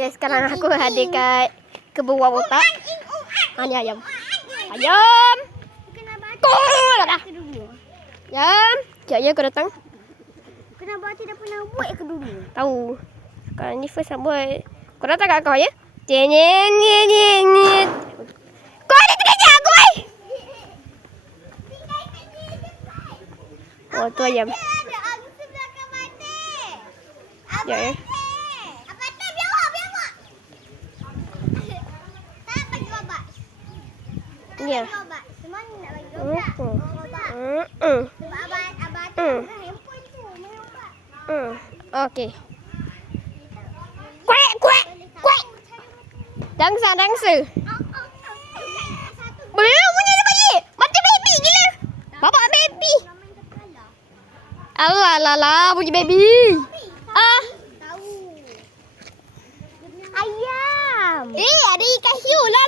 Okay, sekarang aku ada kat kebun otak. Ni ayam. Ayam. Dah. Ayam. Sekejap ya kau datang. Kenapa tidak pernah buat ke dulu? Tahu. Sekarang ni first nak buat. Kau datang kat kau ya? Nyen. Kau ada terkejap aku, boy. Oh, tu ayam. Ada angsa belakang mata. Sekejap ya. Apa tu? Biawak. Tak bagi babak. Ya. Babak. Semua nak bagi babak. Babak. Abang tu handphone tu. Main babak. Okey. Kuek. Dangsa. Boleh lah punya dia bagi. Macam baby gila. Bapak baby. Alah, bunyi baby. Tahu. Ayam. Ada ikan hiu lah.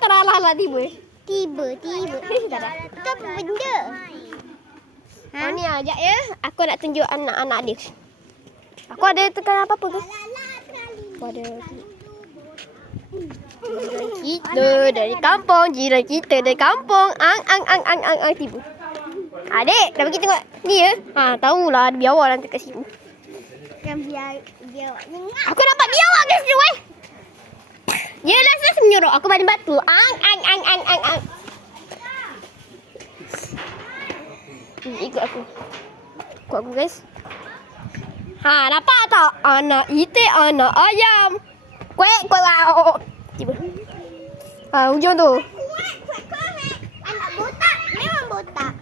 Teralala tiba. Tiba. Tak ada. Itu apa benda? Oh ni ajak ya. Aku nak tunjuk anak-anak dia. Aku ada tekan apa-apa ke? Aku ada. Jiran kita dari kampung. Ang tiba. Adik, dah pergi tengok ni ya. Tahulah ada biawak nanti kat sini. Yang biawak nyengak. Aku dapat biawak kat situ eh. Yelah saya menyuruh aku banding batu. Ang. Ikut aku guys. Dapat tak? Anak itik, anak ayam. Kuek. Tiba. Hujung tu. Anak botak. Memang botak.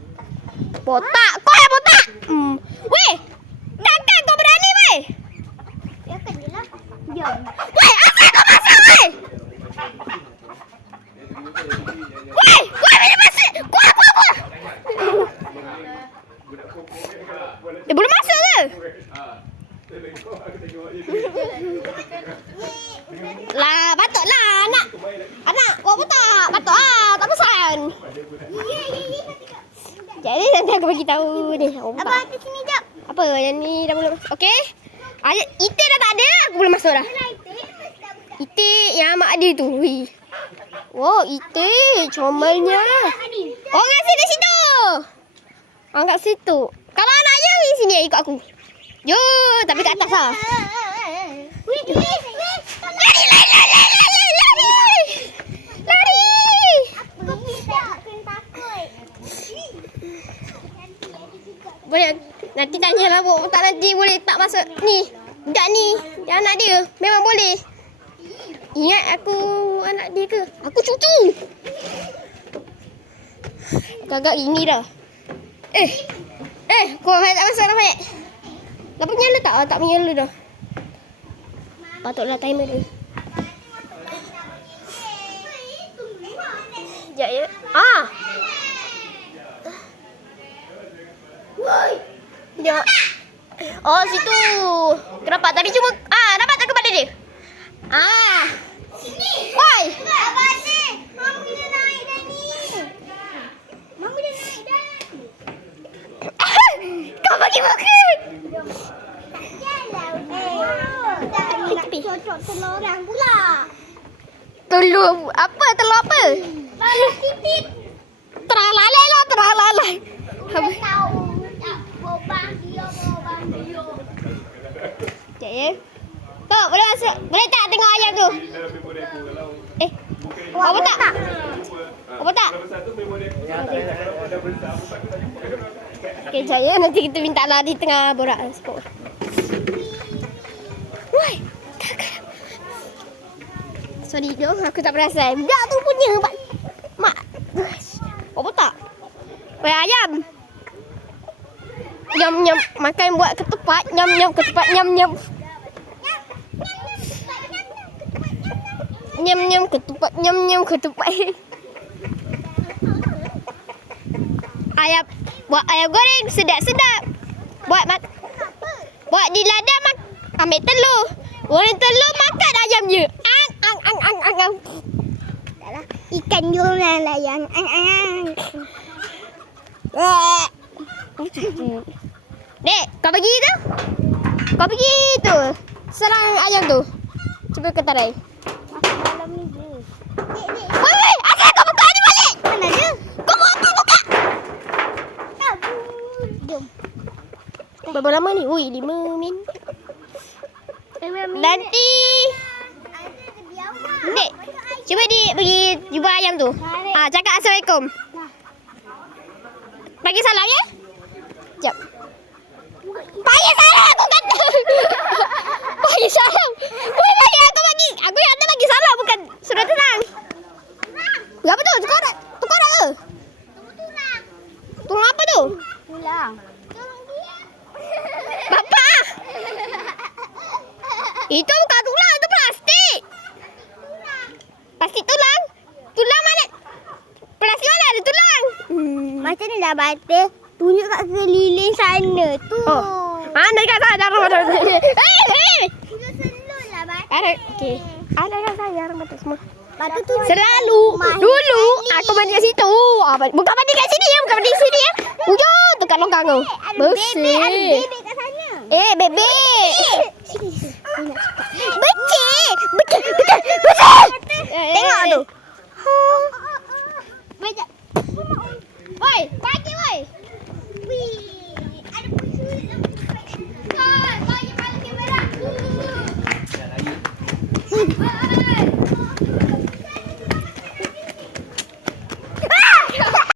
Botak. Kau yang botak. Weh. Takkan kau berani weh. Biarkan je lah. Jom. Weh, asal kau masuk weh. Weh, bila masuk. Kuat. Dia boleh masuk ke? Lah, patutlah anak. Kau botak. Patut tak pesan. Jadi nanti aku bagi tahu ni. Abang ke sini jap. Apa yang ni dah boleh masuk. Okey. Itik dah tak ada, aku boleh masuk dah. Itik yang mak dia tu. Wih. Wow, itik comelnya. Oh, kat situ. Kat situ. Kalau anak je pergi sini ikut aku. Yo, tapi kat atas lah. Lari. Boleh nanti tanyalah tak nanti boleh tak masuk ni. Budak ni, dia anak dia. Memang boleh. Ingat aku anak dia ke? Aku cucu. Agak ini dah. Kau tak masuk dah, Fayek. Dah menyala tak? Tak menyala dah. Patutlah timer dia. Sekejap ya. Ya. Oh, situ. Kenapa? Tadi cuma dapat tak kepada dia? Sini. Woi. Abang ni. Mama dah naik dah ni. Mama dah naik dah. Kau bagi muka. Janganlah. Nak cocok telur orang pula. Telur apa? Balas titik. Terlalai. Dah tahu. Bobang dia. Sekejap ya. Tok, boleh masuk? Boleh tak tengok ayam tu? Apa tak? Okay, jaya nanti kita minta lah di tengah borak spot. Woi, takkan. Sorry dong, aku tak perasan. Budak tu punya mak. Apa tak? Woi, ayam. Nyam makan buat ketupat. Nyam ketupat nyam. Nyam ketupat. Buat ayam goreng sedap. Buat di ladang ambil telur. Goreng telur makan ayam je. Ang. Taklah. Ikan jualan lah yang Dek, kau pergi tu. Serang ayam tu. Cuba kau tarik. Dalam ni je. Woi, asal kau buka ni balik? Mana dia? Kau buat apa buka? Kabur. Jom. Berapa lama ni? Ui, 5 minit. Nanti. Dek, cuba pergi jumpa ayam tu. Cakap Assalamualaikum. Bagi salam ya? Sekejap. Bagi salam aku kata. Bagi salam. Woi, bagi aku bagi. Aku yang ada bagi salam bukan sudah tenang. Apa tu? Tukar ke? Tunggu apa tu? Pulang. Bapa. Itu bukan tulang, itu plastik. Plastik tulang? Tulang mana? Plastik mana ada tulang? Macam ni lah batik. Tunjuk kat keliling sana tu. Ada kat saya darah mata. Tunjuk selur lah batik. Ada, okey. Ada kat saya darah mata semua. Batu tu Selalu dulu aku mandi kat situ. Bukan mandi kat sini ya, bukan mandi kat sini ya. Ujung tekan longkang tu. Bersih. ada bebek kat sana. Bebek. Betul. Tengok tu. Baca. Oi, pagi.